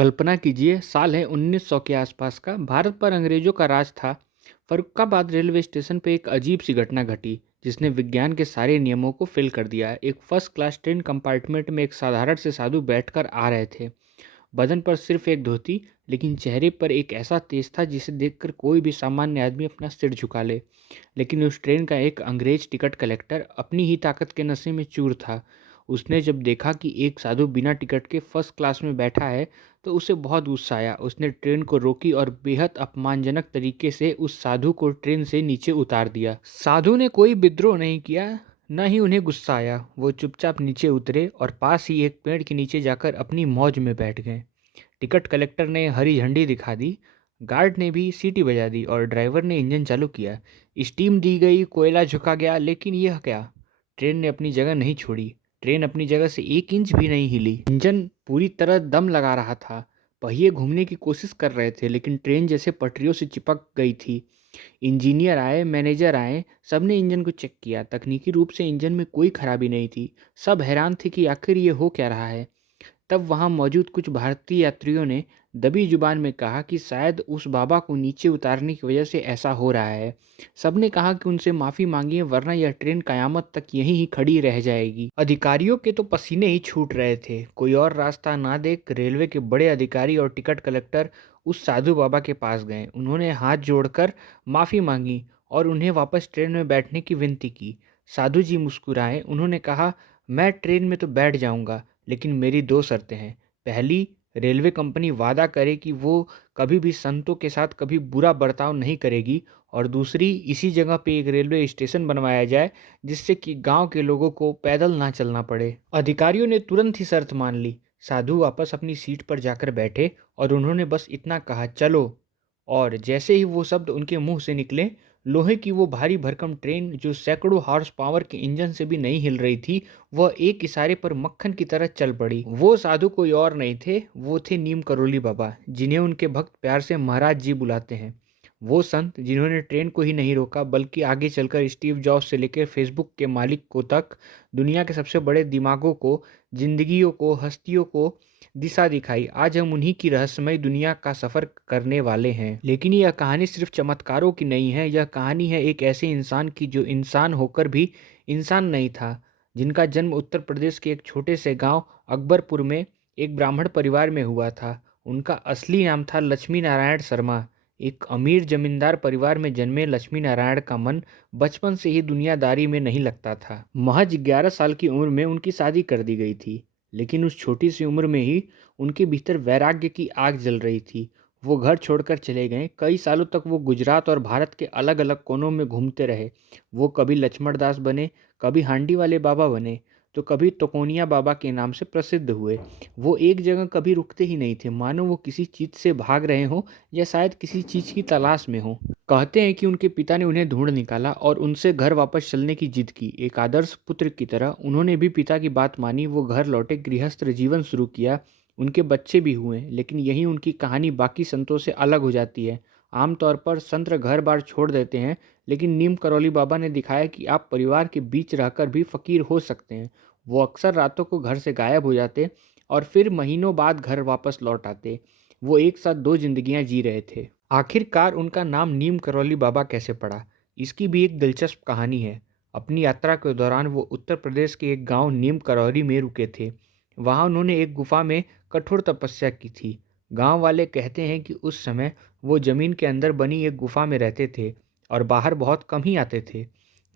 कल्पना कीजिए, साल है 1900 के आसपास का। भारत पर अंग्रेजों का राज था। फर्रुखाबाद रेलवे स्टेशन पे एक अजीब सी घटना घटी जिसने विज्ञान के सारे नियमों को फेल कर दिया। एक फर्स्ट क्लास ट्रेन कंपार्टमेंट में एक साधारण से साधु बैठकर आ रहे थे। बदन पर सिर्फ एक धोती, लेकिन चेहरे पर एक ऐसा तेज था जिसे देखकर कोई भी सामान्य आदमी अपना सिर झुका ले। लेकिन उस ट्रेन का एक अंग्रेज टिकट कलेक्टर अपनी ही ताकत के नशे में चूर था। उसने जब देखा कि एक साधु बिना टिकट के फर्स्ट क्लास में बैठा है, तो उसे बहुत गुस्सा आया। उसने ट्रेन को रोकी और बेहद अपमानजनक तरीके से उस साधु को ट्रेन से नीचे उतार दिया। साधु ने कोई विद्रोह नहीं किया, न ही उन्हें गुस्सा आया। वो चुपचाप नीचे उतरे और पास ही एक पेड़ के नीचे जाकर अपनी मौज में बैठ गए। टिकट कलेक्टर ने हरी झंडी दिखा दी, गार्ड ने भी सीटी बजा दी और ड्राइवर ने इंजन चालू किया। स्टीम दी गई, कोयला झुका गया, लेकिन यह क्या? ट्रेन ने अपनी जगह नहीं छोड़ी। ट्रेन अपनी जगह से एक इंच भी नहीं हिली। इंजन पूरी तरह दम लगा रहा था। पहिए घूमने की कोशिश कर रहे थे, लेकिन ट्रेन जैसे पटरियों से चिपक गई थी। इंजीनियर आए, मैनेजर आए, सबने इंजन को चेक किया। तकनीकी रूप से इंजन में कोई खराबी नहीं थी। सब हैरान थे कि आखिर ये हो क्या रहा है। तब वहां मौजूद कुछ भारतीय यात्रियों ने दबी जुबान में कहा कि शायद उस बाबा को नीचे उतारने की वजह से ऐसा हो रहा है। सबने कहा कि उनसे माफ़ी मांगिए, वरना यह ट्रेन कयामत तक यहीं ही खड़ी रह जाएगी। अधिकारियों के तो पसीने ही छूट रहे थे। कोई और रास्ता ना देख रेलवे के बड़े अधिकारी और टिकट कलेक्टर उस साधु बाबा के पास गए। उन्होंने हाथ जोड़कर माफ़ी मांगी और उन्हें वापस ट्रेन में बैठने की विनती की। साधु जी मुस्कुराए। उन्होंने कहा, मैं ट्रेन में तो बैठ जाऊंगा, लेकिन मेरी दो शर्तें हैं। पहली, रेलवे कंपनी वादा करे कि वो कभी भी संतों के साथ कभी बुरा बर्ताव नहीं करेगी। और दूसरी, इसी जगह पे एक रेलवे स्टेशन बनवाया जाए जिससे कि गांव के लोगों को पैदल ना चलना पड़े। अधिकारियों ने तुरंत ही शर्त मान ली। साधु वापस अपनी सीट पर जाकर बैठे और उन्होंने बस इतना कहा, चलो। और जैसे ही वो शब्द उनके मुंह से निकले, लोहे की वो भारी भरकम ट्रेन जो सैकड़ों हॉर्स पावर के इंजन से भी नहीं हिल रही थी, वह एक इशारे पर मक्खन की तरह चल पड़ी। वो साधु कोई और नहीं थे, वो थे नीम करोली बाबा, जिन्हें उनके भक्त प्यार से महाराज जी बुलाते हैं। वो संत जिन्होंने ट्रेन को ही नहीं रोका, बल्कि आगे चलकर स्टीव जॉब्स से लेकर फेसबुक के मालिक को तक, दुनिया के सबसे बड़े दिमागों को, जिंदगियों को, हस्तियों को दिशा दिखाई। आज हम उन्हीं की रहस्यमय दुनिया का सफर करने वाले हैं। लेकिन यह कहानी सिर्फ चमत्कारों की नहीं है। यह कहानी है एक ऐसे इंसान की जो इंसान होकर भी इंसान नहीं था, जिनका जन्म उत्तर प्रदेश के एक छोटे से गांव अकबरपुर में एक ब्राह्मण परिवार में हुआ था। उनका असली नाम था लक्ष्मी नारायण शर्मा। एक अमीर जमींदार परिवार में जन्मे लक्ष्मी नारायण का मन बचपन से ही दुनियादारी में नहीं लगता था। महज 11 साल की उम्र में उनकी शादी कर दी गई थी। लेकिन उस छोटी सी उम्र में ही उनके भीतर वैराग्य की आग जल रही थी। वो घर छोड़कर चले गए। कई सालों तक वो गुजरात और भारत के अलग अलग कोनों में घूमते रहे। वो कभी लक्ष्मण दास बने, कभी हांडी वाले बाबा बने, तो कभी तकोनिया बाबा के नाम से प्रसिद्ध हुए। वो एक जगह कभी रुकते ही नहीं थे, मानो वो किसी चीज़ से भाग रहे हों या शायद किसी चीज़ की तलाश में हों। कहते हैं कि उनके पिता ने उन्हें ढूंढ निकाला और उनसे घर वापस चलने की जिद की। एक आदर्श पुत्र की तरह उन्होंने भी पिता की बात मानी। वो घर लौटे, गृहस्थ जीवन शुरू किया। उनके बच्चे भी हुए। लेकिन यही उनकी कहानी बाकी संतों से अलग हो जाती है। आमतौर पर संत घर बार छोड़ देते हैं, लेकिन नीम करौली बाबा ने दिखाया कि आप परिवार के बीच रहकर भी फकीर हो सकते हैं। वो अक्सर रातों को घर से गायब हो जाते और फिर महीनों बाद घर वापस लौट आते। वो एक साथ दो जिंदगियां जी रहे थे। आखिरकार उनका नाम नीम करौली बाबा कैसे पड़ा, इसकी भी एक दिलचस्प कहानी है। अपनी यात्रा के दौरान वो उत्तर प्रदेश के एक गांव नीम करौली में रुके थे। वहां उन्होंने एक गुफा में कठोर तपस्या की थी। गांव वाले कहते हैं कि उस समय वो जमीन के अंदर बनी एक गुफा में रहते थे और बाहर बहुत कम ही आते थे।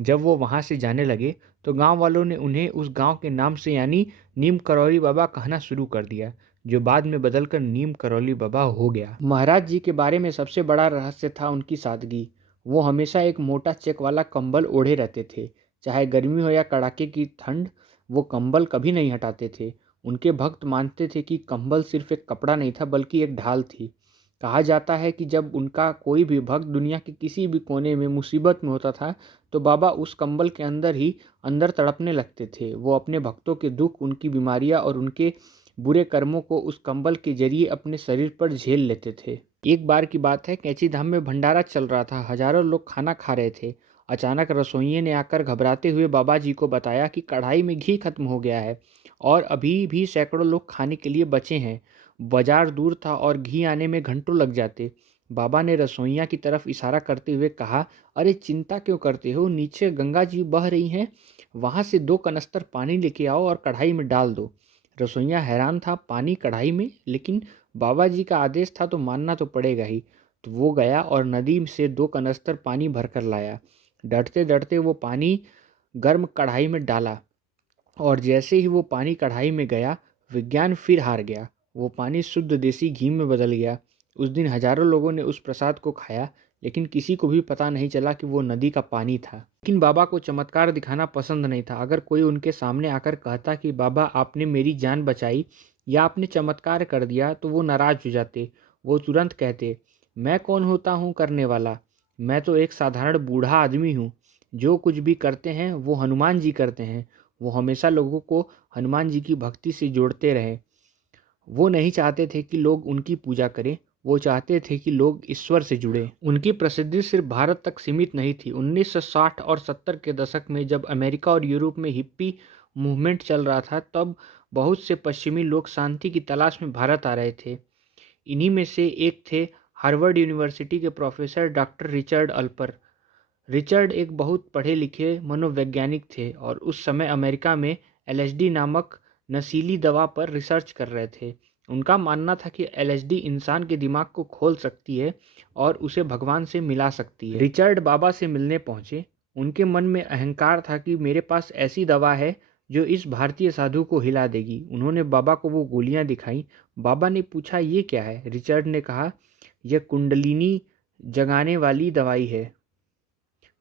जब वो वहां से जाने लगे, तो गांव वालों ने उन्हें उस गांव के नाम से यानी नीम करौली बाबा कहना शुरू कर दिया, जो बाद में बदलकर नीम करौली बाबा हो गया। महाराज जी के बारे में सबसे बड़ा रहस्य था उनकी सादगी। वो हमेशा एक मोटा चेक वाला कंबल ओढ़े रहते थे। चाहे गर्मी हो या कड़ाके की ठंड, वो कंबल कभी नहीं हटाते थे। उनके भक्त मानते थे कि कंबल सिर्फ एक कपड़ा नहीं था, बल्कि एक ढाल थी। कहा जाता है कि जब उनका कोई भी भक्त दुनिया के किसी भी कोने में मुसीबत में होता था, तो बाबा उस कंबल के अंदर ही अंदर तड़पने लगते थे। वो अपने भक्तों के दुख, उनकी बीमारियां और उनके बुरे कर्मों को उस कंबल के जरिए अपने शरीर पर झेल लेते थे। एक बार की बात है, कैंची धाम में भंडारा चल रहा था। हजारों लोग खाना खा रहे थे। अचानक रसोइये ने आकर घबराते हुए बाबा जी को बताया कि कढ़ाई में घी खत्म हो गया है और अभी भी सैकड़ों लोग खाने के लिए बचे हैं। बाजार दूर था और घी आने में घंटों लग जाते। बाबा ने रसोइया की तरफ इशारा करते हुए कहा, अरे चिंता क्यों करते हो, नीचे गंगा जी बह रही हैं, वहाँ से 2 कनस्तर पानी लेके आओ और कढ़ाई में डाल दो। रसोइया हैरान था, पानी कढ़ाई में? लेकिन बाबा जी का आदेश था तो मानना तो पड़ेगा ही। तो वो गया और नदी से 2 कनस्तर पानी भरकर लाया। डरते डरते वो पानी गर्म कढ़ाई में डाला और जैसे ही वो पानी कढ़ाई में गया, विज्ञान फिर हार गया। वो पानी शुद्ध देसी घी में बदल गया। उस दिन हजारों लोगों ने उस प्रसाद को खाया, लेकिन किसी को भी पता नहीं चला कि वो नदी का पानी था। लेकिन बाबा को चमत्कार दिखाना पसंद नहीं था। अगर कोई उनके सामने आकर कहता कि बाबा आपने मेरी जान बचाई या आपने चमत्कार कर दिया, तो वो नाराज हो जाते। वो तुरंत कहते, मैं कौन होता हूँ करने वाला? मैं तो एक साधारण बूढ़ा आदमी हूँ। जो कुछ भी करते हैं वो हनुमान जी करते हैं। वो हमेशा लोगों को हनुमान जी की भक्ति से जोड़ते रहे। वो नहीं चाहते थे कि लोग उनकी पूजा करें, वो चाहते थे कि लोग ईश्वर से जुड़े। उनकी प्रसिद्धि सिर्फ भारत तक सीमित नहीं थी। 1960 और 70 के दशक में जब अमेरिका और यूरोप में हिप्पी मूवमेंट चल रहा था, तब बहुत से पश्चिमी लोग शांति की तलाश में भारत आ रहे थे। इन्हीं में से एक थे हार्वर्ड यूनिवर्सिटी के प्रोफेसर डॉक्टर रिचर्ड अल्पर। रिचर्ड एक बहुत पढ़े लिखे मनोवैज्ञानिक थे और उस समय अमेरिका में एलएसडी नामक नशीली दवा पर रिसर्च कर रहे थे। उनका मानना था कि एलएसडी इंसान के दिमाग को खोल सकती है और उसे भगवान से मिला सकती है। रिचर्ड बाबा से मिलने पहुंचे। उनके मन में अहंकार था कि मेरे पास ऐसी दवा है जो इस भारतीय साधु को हिला देगी। उन्होंने बाबा को वो गोलियां दिखाई। बाबा ने पूछा, ये क्या है? रिचर्ड ने कहा, यह कुंडलिनी जगाने वाली दवाई है।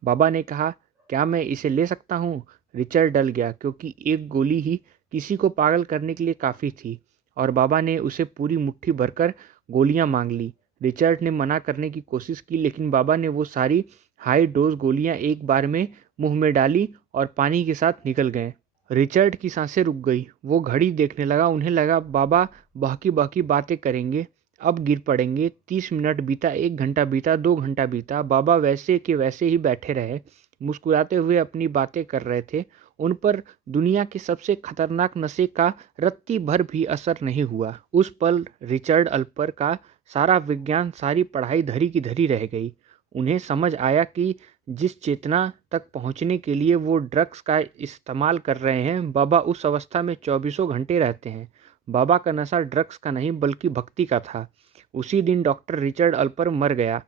बाबा ने कहा, क्या मैं इसे ले सकता हूँ? रिचर्ड डल गया, क्योंकि एक गोली ही किसी को पागल करने के लिए काफ़ी थी और बाबा ने उसे पूरी मुट्ठी भरकर गोलियां मांग ली। रिचर्ड ने मना करने की कोशिश की, लेकिन बाबा ने वो सारी हाई डोज गोलियां एक बार में मुंह में डाली और पानी के साथ निकल गए। रिचर्ड की सांसें रुक गई। वो घड़ी देखने लगा। उन्हें लगा बाबा बहकी बहकी बातें करेंगे, अब गिर पड़ेंगे। 30 मिनट बीता, 1 घंटा बीता, 2 घंटा बीता। बाबा वैसे के वैसे ही बैठे रहे, मुस्कुराते हुए अपनी बातें कर रहे थे। उन पर दुनिया के सबसे खतरनाक नशे का रत्ती भर भी असर नहीं हुआ। उस पल रिचर्ड अल्पर का सारा विज्ञान, सारी पढ़ाई धरी की धरी रह गई। उन्हें समझ आया कि जिस चेतना तक पहुंचने के लिए वो ड्रग्स का इस्तेमाल कर रहे हैं, बाबा उस अवस्था में चौबीसों घंटे रहते हैं। बाबा का नशा ड्रग्स का नहीं बल्कि भक्ति का था। उसी दिन डॉक्टर रिचर्ड अल्पर मर गया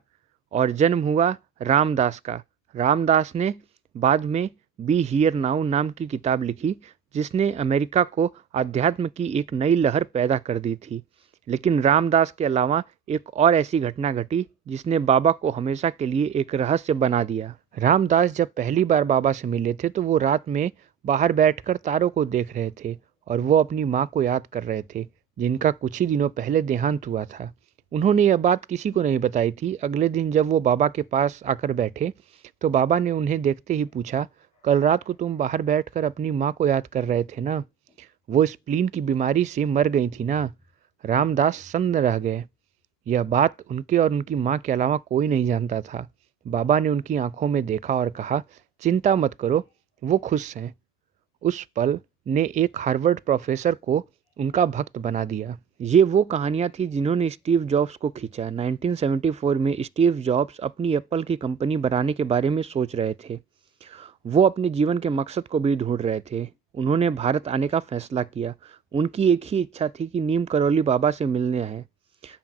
और जन्म हुआ रामदास का। रामदास ने बाद में बी हियर नाउ नाम की किताब लिखी, जिसने अमेरिका को अध्यात्म की एक नई लहर पैदा कर दी थी। लेकिन रामदास के अलावा एक और ऐसी घटना घटी जिसने बाबा को हमेशा के लिए एक रहस्य बना दिया। रामदास जब पहली बार बाबा से मिले थे तो वो रात में बाहर बैठकर तारों को देख रहे थे और वो अपनी माँ को याद कर रहे थे, जिनका कुछ ही दिनों पहले देहांत हुआ था। उन्होंने यह बात किसी को नहीं बताई थी। अगले दिन जब वो बाबा के पास आकर बैठे तो बाबा ने उन्हें देखते ही पूछा, कल रात को तुम बाहर बैठकर अपनी माँ को याद कर रहे थे ना? वो स्प्लीन की बीमारी से मर गई थी ना? रामदास सन्न रह गए। यह बात उनके और उनकी माँ के अलावा कोई नहीं जानता था। बाबा ने उनकी आंखों में देखा और कहा, चिंता मत करो, वो खुश हैं। उस पल ने एक हार्वर्ड प्रोफेसर को उनका भक्त बना दिया। ये वो कहानियाँ थी जिन्होंने स्टीव जॉब्स को खींचा। 1974 में स्टीव जॉब्स अपनी एप्पल की कंपनी बनाने के बारे में सोच रहे थे। वो अपने जीवन के मकसद को भी ढूंढ रहे थे। उन्होंने भारत आने का फैसला किया। उनकी एक ही इच्छा थी कि नीम करौली बाबा से मिलने आए।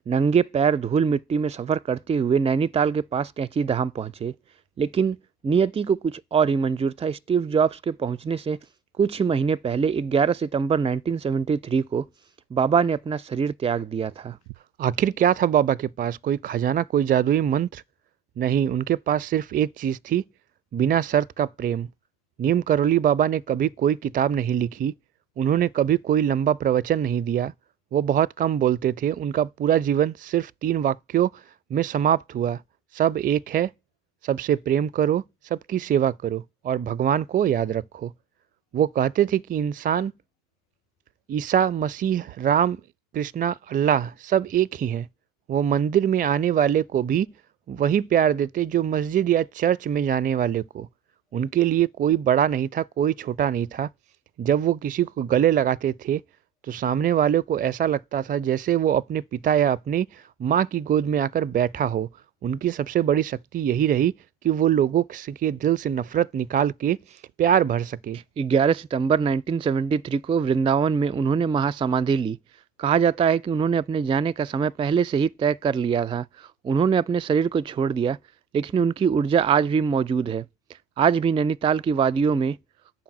नंगे पैर धूल मिट्टी में सफ़र करते हुए नैनीताल के पास कैंची धाम पहुँचे। लेकिन नियति को कुछ और ही मंजूर था। स्टीव जॉब्स के पहुँचने से कुछ ही महीने पहले 11 सितंबर 1973 को बाबा ने अपना शरीर त्याग दिया था। आखिर क्या था बाबा के पास? कोई खजाना, कोई जादुई मंत्र? नहीं, उनके पास सिर्फ एक चीज़ थी, बिना शर्त का प्रेम। नीम करौली बाबा ने कभी कोई किताब नहीं लिखी, उन्होंने कभी कोई लंबा प्रवचन नहीं दिया, वो बहुत कम बोलते थे। उनका पूरा जीवन सिर्फ 3 वाक्यों में समाप्त हुआ, सब एक है, सबसे प्रेम करो, सबकी सेवा करो और भगवान को याद रखो। वो कहते थे कि इंसान, ईसा मसीह, राम, कृष्णा, अल्लाह सब एक ही हैं। वो मंदिर में आने वाले को भी वही प्यार देते जो मस्जिद या चर्च में जाने वाले को। उनके लिए कोई बड़ा नहीं था, कोई छोटा नहीं था। जब वो किसी को गले लगाते थे तो सामने वाले को ऐसा लगता था जैसे वो अपने पिता या अपनी माँ की गोद में आकर बैठा हो। उनकी सबसे बड़ी शक्ति यही रही कि वो लोगों के दिल से नफरत निकाल के प्यार भर सके। 11 सितंबर 1973 को वृंदावन में उन्होंने महासमाधि ली। कहा जाता है कि उन्होंने अपने जाने का समय पहले से ही तय कर लिया था। उन्होंने अपने शरीर को छोड़ दिया, लेकिन उनकी ऊर्जा आज भी मौजूद है। आज भी नैनीताल की वादियों में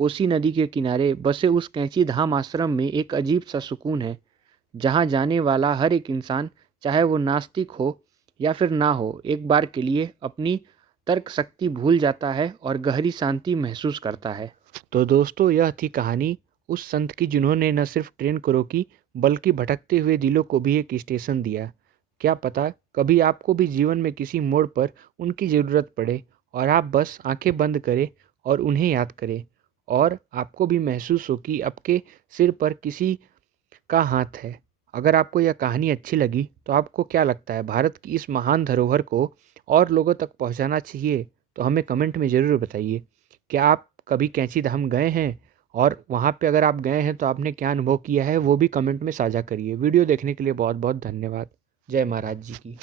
कोसी नदी के किनारे बसे उस कैंची धाम आश्रम में एक अजीब सा सुकून है, जहाँ जाने वाला हर एक इंसान, चाहे वो नास्तिक हो या फिर ना हो, एक बार के लिए अपनी तर्क शक्ति भूल जाता है और गहरी शांति महसूस करता है। तो दोस्तों, यह थी कहानी उस संत की जिन्होंने न सिर्फ ट्रेन को रोकी, बल्कि भटकते हुए दिलों को भी एक स्टेशन दिया। क्या पता कभी आपको भी जीवन में किसी मोड़ पर उनकी ज़रूरत पड़े और आप बस आंखें बंद करें और उन्हें याद करें, और आपको भी महसूस हो कि आपके सिर पर किसी का हाथ है। अगर आपको यह कहानी अच्छी लगी तो आपको क्या लगता है, भारत की इस महान धरोहर को और लोगों तक पहुंचाना चाहिए? तो हमें कमेंट में ज़रूर बताइए। क्या आप कभी कैंची धाम गए हैं? और वहाँ पे अगर आप गए हैं तो आपने क्या अनुभव किया है, वो भी कमेंट में साझा करिए। वीडियो देखने के लिए बहुत बहुत धन्यवाद। जय महाराज जी की।